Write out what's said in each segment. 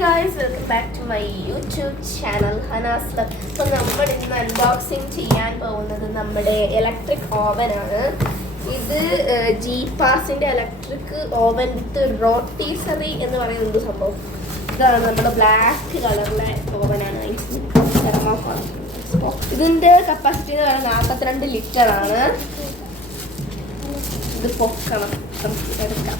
guys, welcome back to my YouTube channel Hana's Love. So നമ്മൾ ഇന്ന് unboxing ചെയ്യാൻ പോകുന്നത് നമ്മുടെ ഇലക്ട്രിക് ഓവൻ ആണ്. ഇത് ജീപാസിന്റെ ഇലക്ട്രിക് ഓവൻ വിത്ത് റോട്ടീസറി എന്ന് പറയുന്ന സംഭവം. ഇതാണ് നമ്മുടെ ബ്ലാക്ക് കളറിലെ ഓവനാണ്. ഇതിന്റെ കപ്പാസിറ്റി എന്ന് പറയുന്നത് 42 ലിറ്റർ ആണ്. ഇത് പൊക്കണം, എടുക്കാം.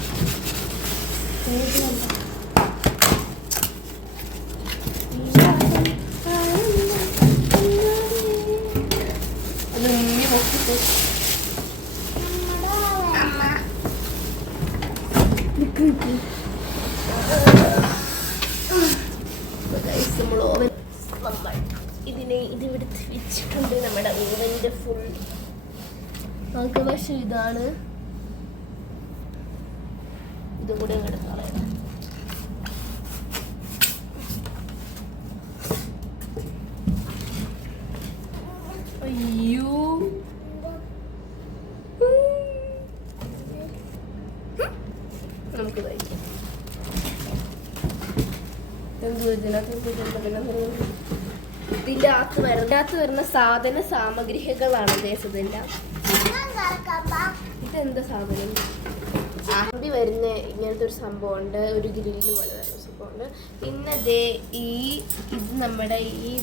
ഇതിവിടെ വെച്ചിട്ടുണ്ട് നമ്മുടെ ഓവനിന്റെ ഫുൾ ആകവശം ഇതാണ്. ഇതും കൂടെ ഇങ്ങോട്ട് കളയാം. അയ്യോ, നമുക്ക് ഇതിൻ്റെ അകത്ത് വരുന്ന സാധന സാമഗ്രികളാണ് ഇതെല്ലാം. ഇതെന്താ സാധനം? ആദ്യം വരുന്ന ഇങ്ങനത്തെ ഒരു സംഭവമുണ്ട്, ഒരു ഗ്രില്ല് പോലെ വരുന്ന സംഭവമുണ്ട്. പിന്നെ ഇത് നമ്മുടെ ഈ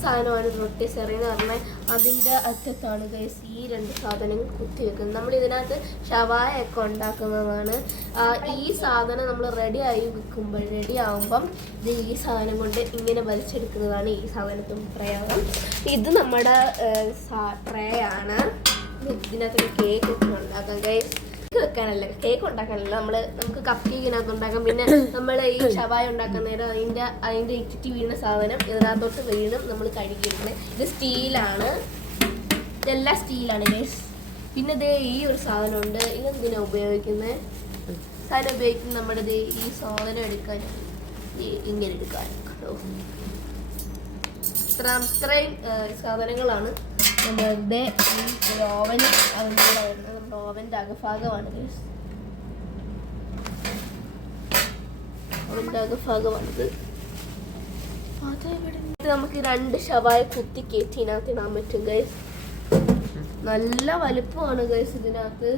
സാധനമാണ് റൊട്ടിസറി എന്ന് പറഞ്ഞാൽ അതിൻ്റെ അറ്റത്താണ് ഗൈസ് ഈ രണ്ട് സാധനങ്ങൾ കുത്തി വെക്കുന്നത്. നമ്മൾ ഇതിനകത്ത് ഷവായ ഒക്കെ ഉണ്ടാക്കുന്നതാണ്. ഈ സാധനം നമ്മൾ റെഡി ആകുമ്പം ഈ സാധനം കൊണ്ട് ഇങ്ങനെ വലിച്ചെടുക്കുന്നതാണ് ഈ സാധനത്തിന് പ്രയോഗം. ഇത് നമ്മുടെ ട്രേ ആണ്. ഇതിനകത്ത് കേക്ക് ഒക്കെ ഉണ്ടാക്കാം ഗൈസ്. വെക്കാനല്ല, കേക്ക് ഉണ്ടാക്കാനല്ല, നമുക്ക് കപ്പ് കേക്കിനകത്ത് ഉണ്ടാക്കാം. പിന്നെ നമ്മൾ ഈ ഷവായ ഉണ്ടാക്കുന്ന നേരം അതിൻ്റെ ഇറ്റിറ്റ് വീണ സാധനം ഇതിനകത്തോട്ട് വീണും നമ്മൾ കഴിക്കുന്നത്. ഇത് സ്റ്റീലാണ്, ഇതെല്ലാം സ്റ്റീലാണ് ഗൈസ്. പിന്നെ ഇത് ഈ ഒരു സാധനമുണ്ട്. ഇതെന്തിനാണ് ഉപയോഗിക്കുന്നത്? സാധനം ഉപയോഗിക്കുന്നത് നമ്മുടെ ഈ സാധനം എടുക്കാൻ, ഇങ്ങനെ എടുക്കാൻ. ഇത്രയും സാധനങ്ങളാണ് നമ്മളുടെ ഈ ഓവൻ അതിൻ്റെ കൂടെ വരുന്നത്. നമ്മുടെ ഓവൻ്റെ അകഭാഗമാണ് ഗൈസ്, ഓവൻ്റെ അകഭാഗമാണിത്. നമുക്ക് 2 ഷവായ കുത്തി കയറ്റി ഇതിനകത്ത് ഇടാൻ പറ്റും ഗൈസ്. നല്ല വലുപ്പമാണ് ഗൈസ് ഇതിനകത്ത്.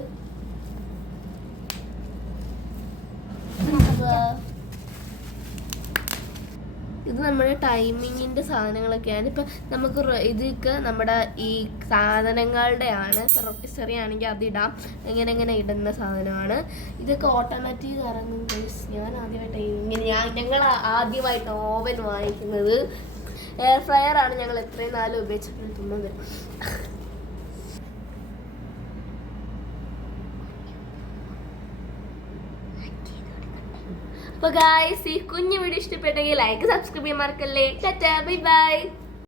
ഇത് നമ്മുടെ ടൈമിങ്ങിൻ്റെ സാധനങ്ങളൊക്കെയാണ്. ഇപ്പം നമുക്ക് ഇതൊക്കെ നമ്മുടെ ഈ സാധനങ്ങളുടെ ആണ്. ഇപ്പം റൊട്ടിസറി ആണെങ്കിൽ അതിടാം, ഇങ്ങനെ ഇടുന്ന സാധനമാണ്. ഇതൊക്കെ ഓട്ടോമാറ്റിക് ഇറങ്ങും ഗൈസ്. ഞങ്ങൾ ആദ്യമായിട്ട് ഓവൻ വാങ്ങിക്കുന്നത്. എയർ ഫ്രയർ ആണ് ഞങ്ങൾ എത്രയും നാളും ഉപയോഗിച്ചിട്ട് തുന്നത്. അപ്പോൾ ഗായ്സ്, ഈ കുഞ്ഞു വീഡിയോ ഇഷ്ടപ്പെട്ടെങ്കിൽ ലൈക്ക് സബ്സ്ക്രൈബ് ചെയ്യാൻ മറക്കല്ലേ. Tata, bye bye.